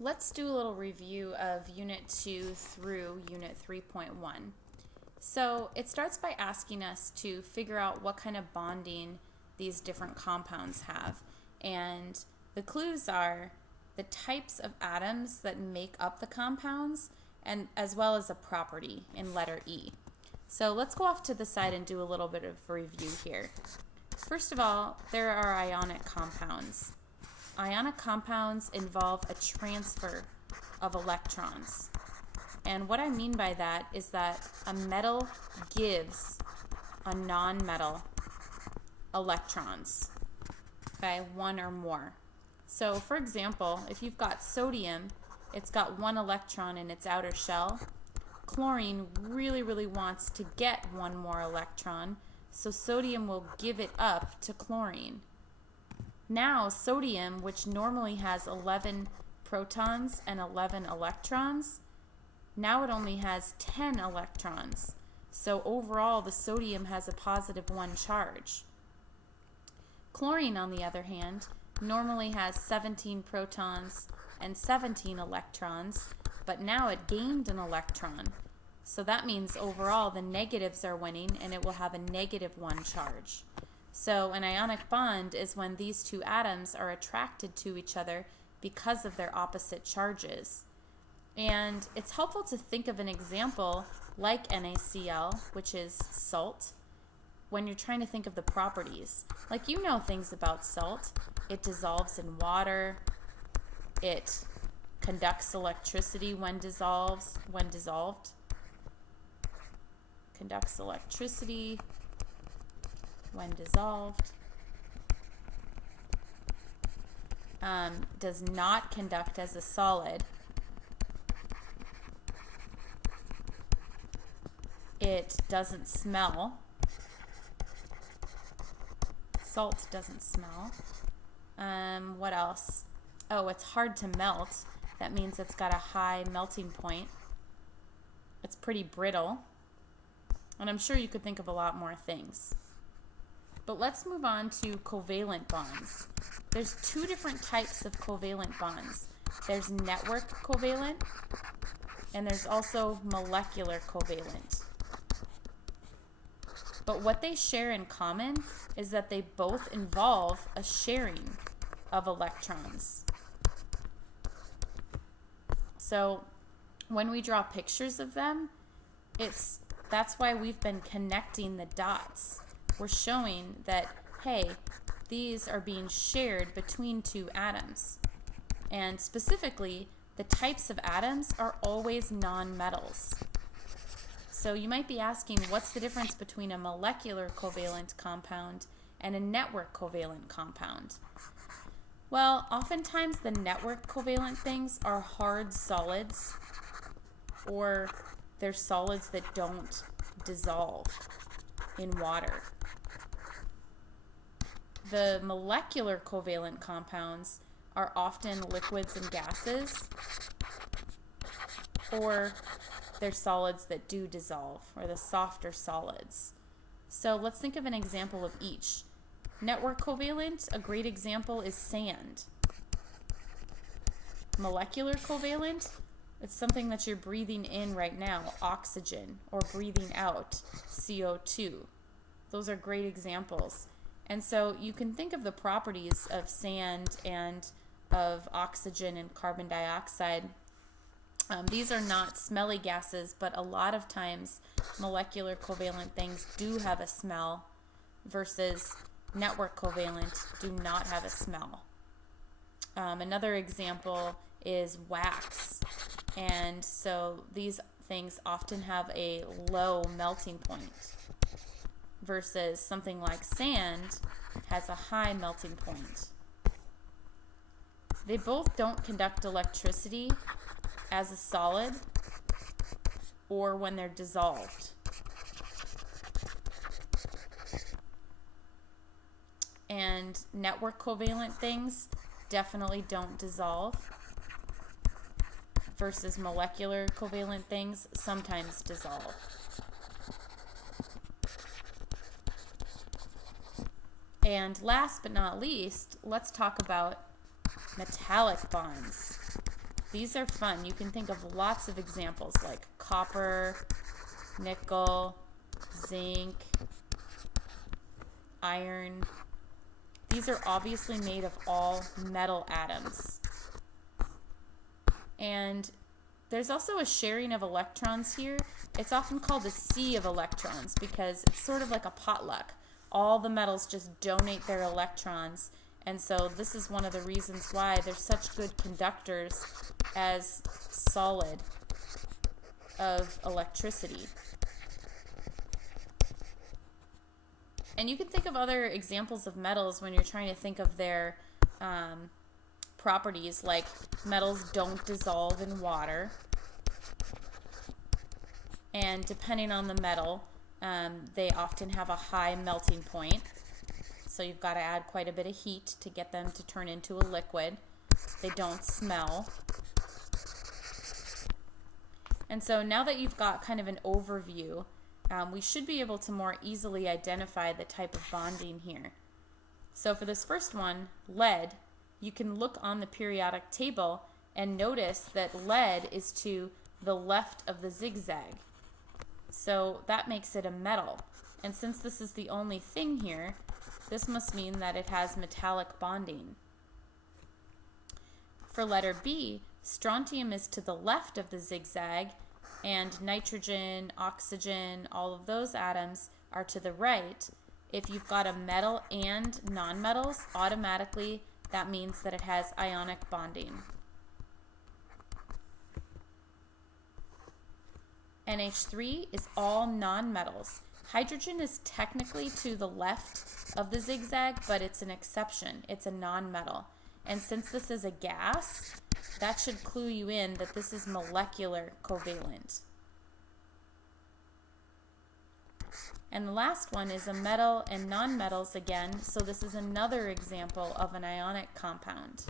Let's do a little review of Unit 2 through Unit 3.1. So it starts by asking us to figure out what kind of bonding these different compounds have. And the clues are the types of atoms that make up the compounds, and as well as a property in letter E. So let's go off to the side and do a little bit of review here. First of all, there are ionic compounds. Ionic compounds involve a transfer of electrons. And what I mean by that is that a metal gives a non-metal electrons, okay, one or more. So for example, if you've got sodium, it's got one electron in its outer shell. Chlorine really wants to get one more electron, so sodium will give it up to chlorine. Now sodium, which normally has 11 protons and 11 electrons, now it only has 10 electrons. So overall the sodium has a positive 1 charge. Chlorine, on the other hand, normally has 17 protons and 17 electrons, but now it gained an electron. So that means overall the negatives are winning and it will have a negative 1 charge. So an ionic bond is when these two atoms are attracted to each other because of their opposite charges. And it's helpful to think of an example like NaCl, which is salt, when you're trying to think of the properties. Like, you know things about salt. It dissolves in water. It conducts electricity when dissolved. Conducts electricity when dissolved. Does not conduct as a solid. It doesn't smell. Salt doesn't smell. What else? Oh, it's hard to melt. That means it's got a high melting point. It's pretty brittle. And I'm sure you could think of a lot more things. But let's move on to covalent bonds. There's two different types of covalent bonds. There's network covalent, and there's also molecular covalent. But what they share in common is that they both involve a sharing of electrons. So when we draw pictures of them, that's why we've been connecting the dots. We're showing that, hey, these are being shared between two atoms. And specifically, the types of atoms are always nonmetals. So you might be asking, what's the difference between a molecular covalent compound and a network covalent compound? Well, oftentimes the network covalent things are hard solids, or they're solids that don't dissolve in water. The molecular covalent compounds are often liquids and gases, or they're solids that do dissolve, or the softer solids. So let's think of an example of each. Network covalent, a great example is sand. Molecular covalent, it's something that you're breathing in right now, oxygen, or breathing out, CO2. Those are great examples. And so you can think of the properties of sand and of oxygen and carbon dioxide. These are not smelly gases, but a lot of times molecular covalent things do have a smell versus network covalent do not have a smell. Another example is wax. And so these things often have a low melting point versus something like sand has a high melting point. They both don't conduct electricity as a solid or when they're dissolved. And network covalent things definitely don't dissolve versus molecular covalent things sometimes dissolve. And last but not least, let's talk about metallic bonds. These are fun. You can think of lots of examples like copper, nickel, zinc, iron. These are obviously made of all metal atoms. And there's also a sharing of electrons here. It's often called a sea of electrons because it's sort of like a potluck. All the metals just donate their electrons, and so this is one of the reasons why they're such good conductors as solid of electricity. And you can think of other examples of metals when you're trying to think of their properties, like metals don't dissolve in water. And depending on the metal, they often have a high melting point. So you've got to add quite a bit of heat to get them to turn into a liquid. They don't smell. And so now that you've got kind of an overview, we should be able to more easily identify the type of bonding here. So for this first one, lead, you can look on the periodic table and notice that lead is to the left of the zigzag. So that makes it a metal. And since this is the only thing here, this must mean that it has metallic bonding. For letter B, strontium is to the left of the zigzag, and nitrogen, oxygen, all of those atoms are to the right. If you've got a metal and nonmetals, automatically that means that it has ionic bonding. NH3 is all nonmetals. Hydrogen is technically to the left of the zigzag, but it's an exception. It's a nonmetal. And since this is a gas, that should clue you in that this is molecular covalent. And the last one is a metal and nonmetals again, so this is another example of an ionic compound.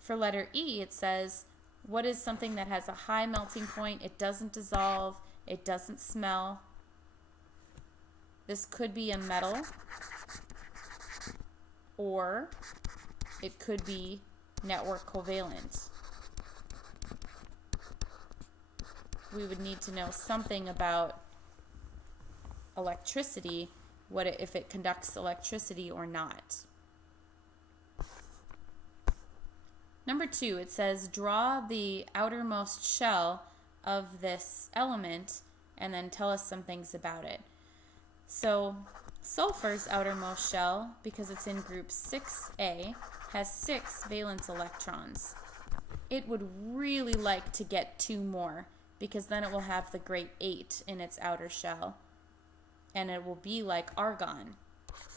For letter E, it says, what is something that has a high melting point? It doesn't dissolve, it doesn't smell. This could be a metal, or it could be network covalent. We would need to know something about electricity, if it conducts electricity or not. Number 2, it says draw the outermost shell of this element and then tell us some things about it. So sulfur's outermost shell, because it's in group 6A, has 6 valence electrons. It would really like to get 2 more, because then it will have the great 8 in its outer shell, and it will be like argon,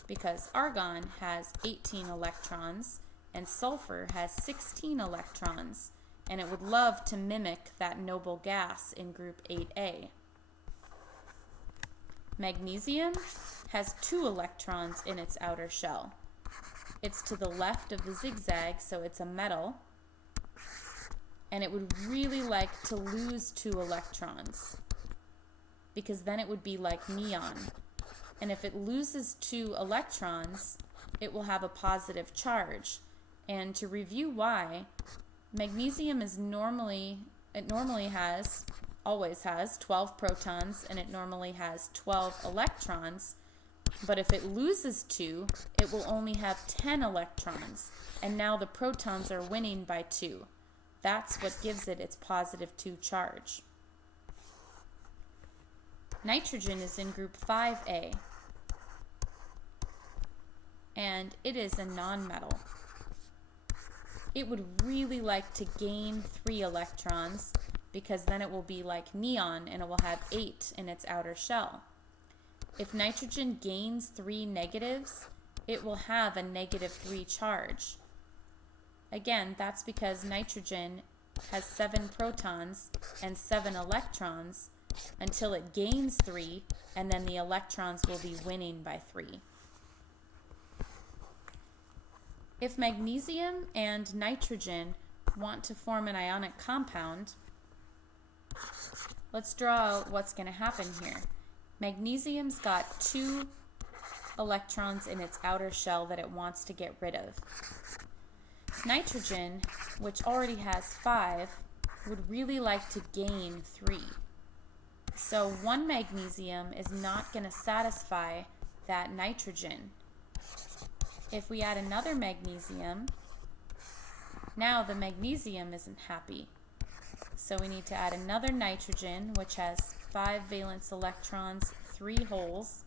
because argon has 18 electrons and sulfur has 16 electrons, and it would love to mimic that noble gas in group 8A. Magnesium has 2 electrons in its outer shell. It's to the left of the zigzag, so it's a metal, and it would really like to lose 2 electrons, because then it would be like neon. And if it loses 2 electrons, it will have a positive charge. And to review why, magnesium always has 12 protons, and it normally has 12 electrons. But if it loses 2, it will only have 10 electrons, and now the protons are winning by 2. That's what gives it its positive 2 charge. Nitrogen is in group 5A, and it is a nonmetal. It would really like to gain 3 electrons, because then it will be like neon and it will have 8 in its outer shell. If nitrogen gains 3 negatives, it will have a negative 3 charge. Again, that's because nitrogen has 7 protons and 7 electrons until it gains 3, and then the electrons will be winning by 3. If magnesium and nitrogen want to form an ionic compound, let's draw out what's going to happen here. Magnesium's got 2 electrons in its outer shell that it wants to get rid of. Nitrogen, which already has 5, would really like to gain 3. So one magnesium is not going to satisfy that nitrogen. If we add another magnesium, now the magnesium isn't happy. So we need to add another nitrogen, which has 5 valence electrons, 3 holes.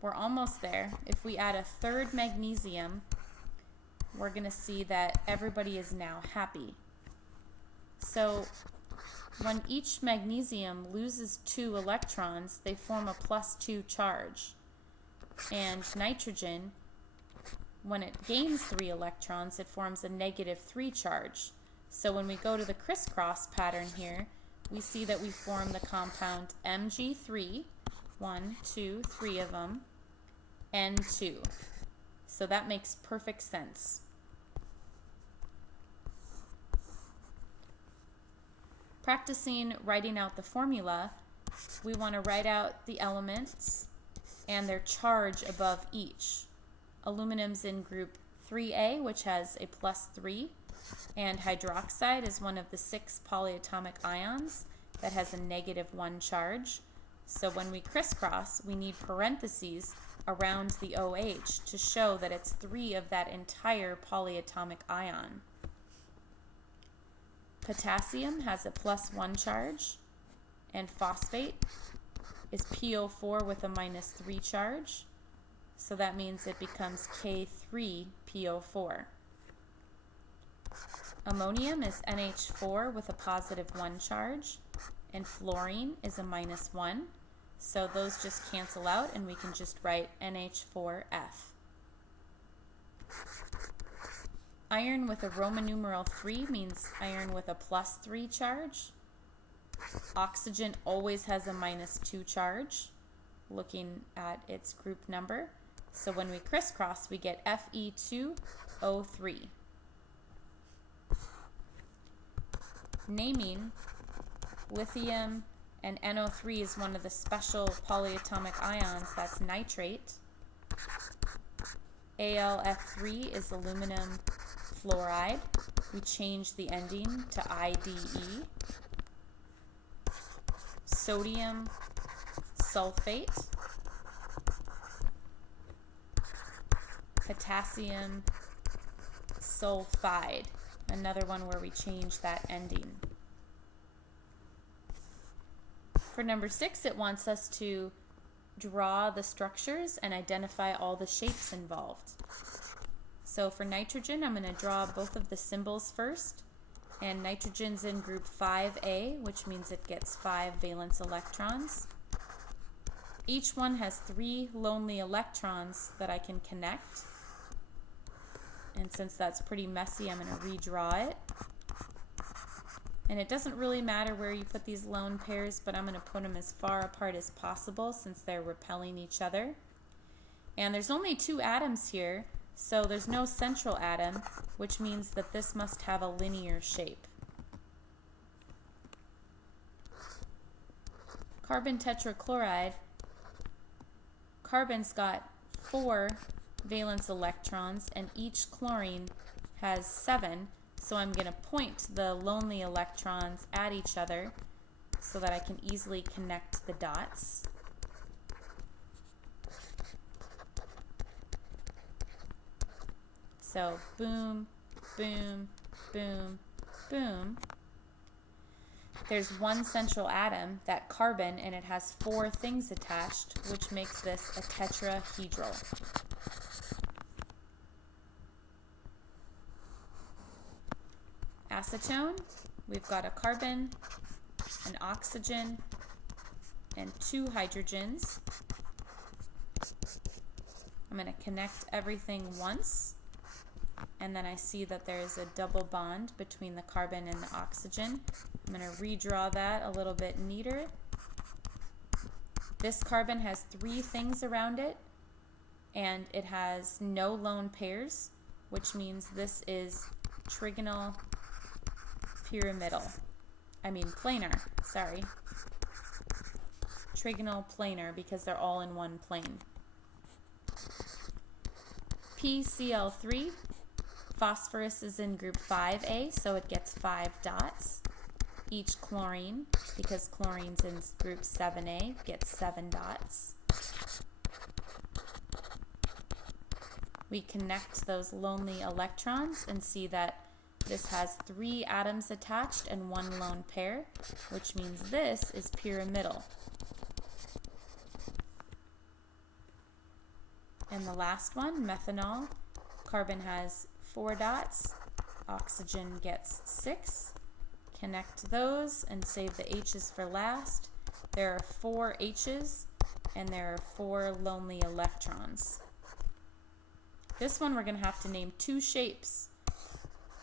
We're almost there. If we add a third magnesium, we're going to see that everybody is now happy. So when each magnesium loses 2 electrons, they form a +2 charge. And nitrogen, when it gains 3 electrons, it forms a -3 charge. So when we go to the crisscross pattern here, we see that we form the compound Mg3, 1, 2, 3 of them, N2. So that makes perfect sense. Practicing writing out the formula, we want to write out the elements and their charge above each. Aluminum's in group 3A, which has a +3, and hydroxide is one of the 6 polyatomic ions that has a -1 charge. So when we crisscross, we need parentheses around the OH to show that it's 3 of that entire polyatomic ion. Potassium has a +1 charge, and phosphate is PO4 with a -3 charge. So that means it becomes K3PO4. Ammonium is NH4 with a +1 charge, and fluorine is a -1. So those just cancel out, and we can just write NH4F. Iron with a Roman numeral 3 means iron with a +3 charge. Oxygen always has a -2 charge, looking at its group number. So when we crisscross, we get Fe2O3. Naming, lithium and NO3 is one of the special polyatomic ions that's nitrate. AlF3 is aluminum fluoride. We change the ending to IDE. Sodium sulfate. Potassium sulfide, another one where we change that ending. For number 6, it wants us to draw the structures and identify all the shapes involved. So for nitrogen, I'm going to draw both of the symbols first. And nitrogen's in group 5A, which means it gets 5 valence electrons. Each one has 3 lonely electrons that I can connect. And since that's pretty messy, I'm going to redraw it. And it doesn't really matter where you put these lone pairs, but I'm going to put them as far apart as possible since they're repelling each other. And there's only 2 atoms here, so there's no central atom, which means that this must have a linear shape. Carbon tetrachloride. Carbon's got 4 valence electrons, and each chlorine has 7. So I'm going to point the lonely electrons at each other so that I can easily connect the dots. So boom, boom, boom, boom. There's one central atom, that carbon, and it has 4 things attached, which makes this a tetrahedral. Acetone, we've got a carbon, an oxygen, and 2 hydrogens. I'm going to connect everything once, and then I see that there is a double bond between the carbon and the oxygen. I'm going to redraw that a little bit neater. This carbon has 3 things around it, and it has no lone pairs, which means this is trigonal pyramidal. Planar, sorry. Trigonal planar, because they're all in one plane. PCl3, phosphorus is in group 5A, so it gets 5 dots. Each chlorine, because chlorine's in group 7A, gets 7 dots. We connect those lonely electrons and see that this has 3 atoms attached and 1 lone pair, which means this is pyramidal. And the last one, methanol, carbon has 4 dots, oxygen gets 6. Connect those and save the H's for last. There are 4 H's and there are 4 lonely electrons. This one we're going to have to name 2 shapes.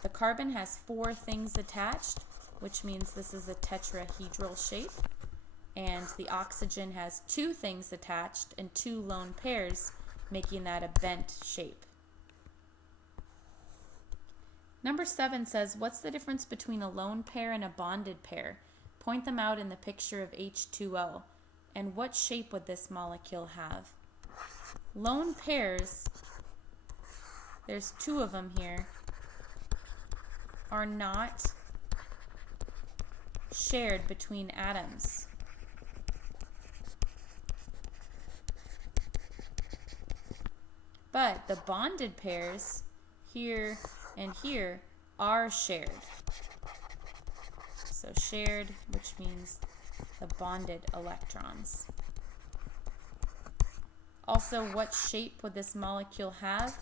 The carbon has 4 things attached, which means this is a tetrahedral shape. And the oxygen has 2 things attached and 2 lone pairs, making that a bent shape. Number 7 says, what's the difference between a lone pair and a bonded pair? Point them out in the picture of H2O. And what shape would this molecule have? Lone pairs, there's 2 of them here, are not shared between atoms. But the bonded pairs, here and here, are shared. So shared, which means the bonded electrons. Also, what shape would this molecule have?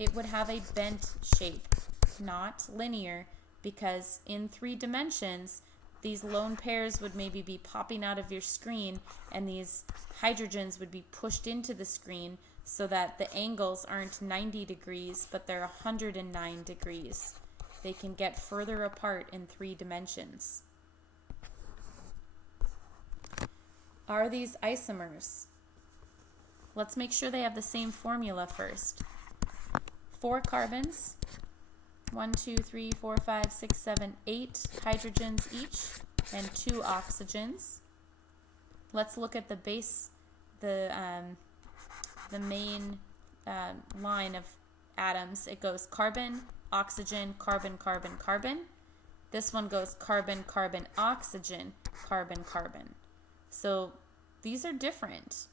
It would have a bent shape, not linear, because in 3 dimensions, these lone pairs would maybe be popping out of your screen and these hydrogens would be pushed into the screen so that the angles aren't 90 degrees, but they're 109 degrees. They can get further apart in 3 dimensions. Are these isomers? Let's make sure they have the same formula first. 4 carbons, 1, 2, 3, 4, 5, 6, 7, 8 hydrogens each, and 2 oxygens. Let's look at the base, the main line of atoms. It goes carbon, oxygen, carbon, carbon, carbon. This one goes carbon, carbon, oxygen, carbon, carbon. So these are different.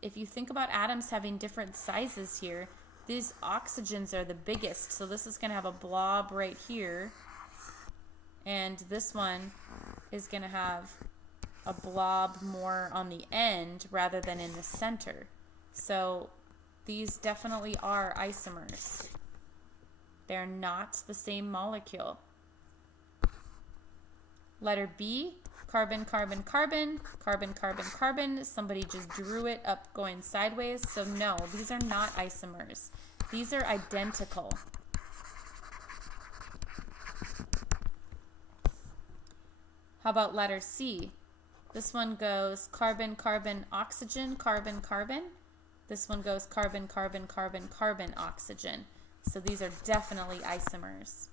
If you think about atoms having different sizes here, these oxygens are the biggest, so this is going to have a blob right here, and this one is going to have a blob more on the end rather than in the center. So these definitely are isomers. They're not the same molecule. Letter B, carbon, carbon, carbon, carbon, carbon, carbon. Somebody just drew it up going sideways. So no, these are not isomers. These are identical. How about letter C? This one goes carbon, carbon, oxygen, carbon, carbon. This one goes carbon, carbon, carbon, carbon, oxygen. So these are definitely isomers.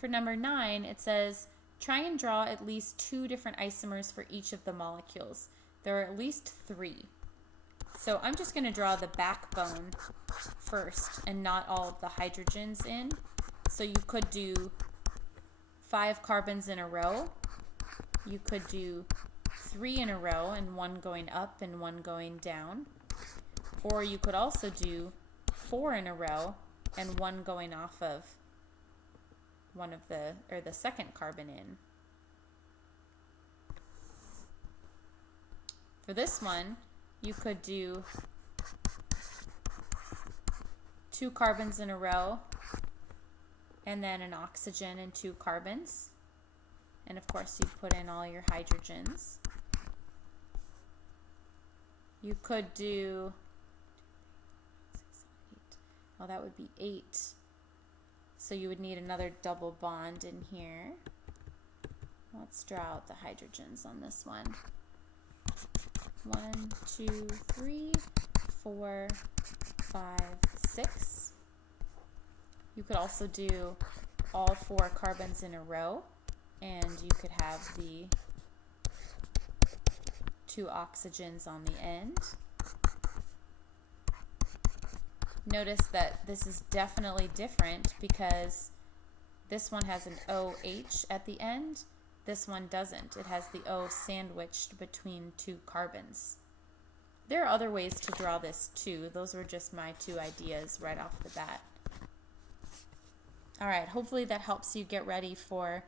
For number 9, it says, try and draw at least 2 different isomers for each of the molecules. There are at least 3. So I'm just going to draw the backbone first and not all of the hydrogens in. So you could do 5 carbons in a row. You could do 3 in a row and 1 going up and 1 going down. Or you could also do 4 in a row and 1 going off of one of the second carbon in. For this one, you could do 2 carbons in a row and then an oxygen and 2 carbons. And of course you put in all your hydrogens. You could do, oh, that would be 8. So you would need another double bond in here. Let's draw out the hydrogens on this one. 1, 2, 3, 4, 5, 6. You could also do all 4 carbons in a row, and you could have the 2 oxygens on the end. Notice that this is definitely different because this one has an OH at the end. This one doesn't. It has the O sandwiched between two carbons. There are other ways to draw this too. Those were just my two ideas right off the bat. All right, hopefully that helps you get ready for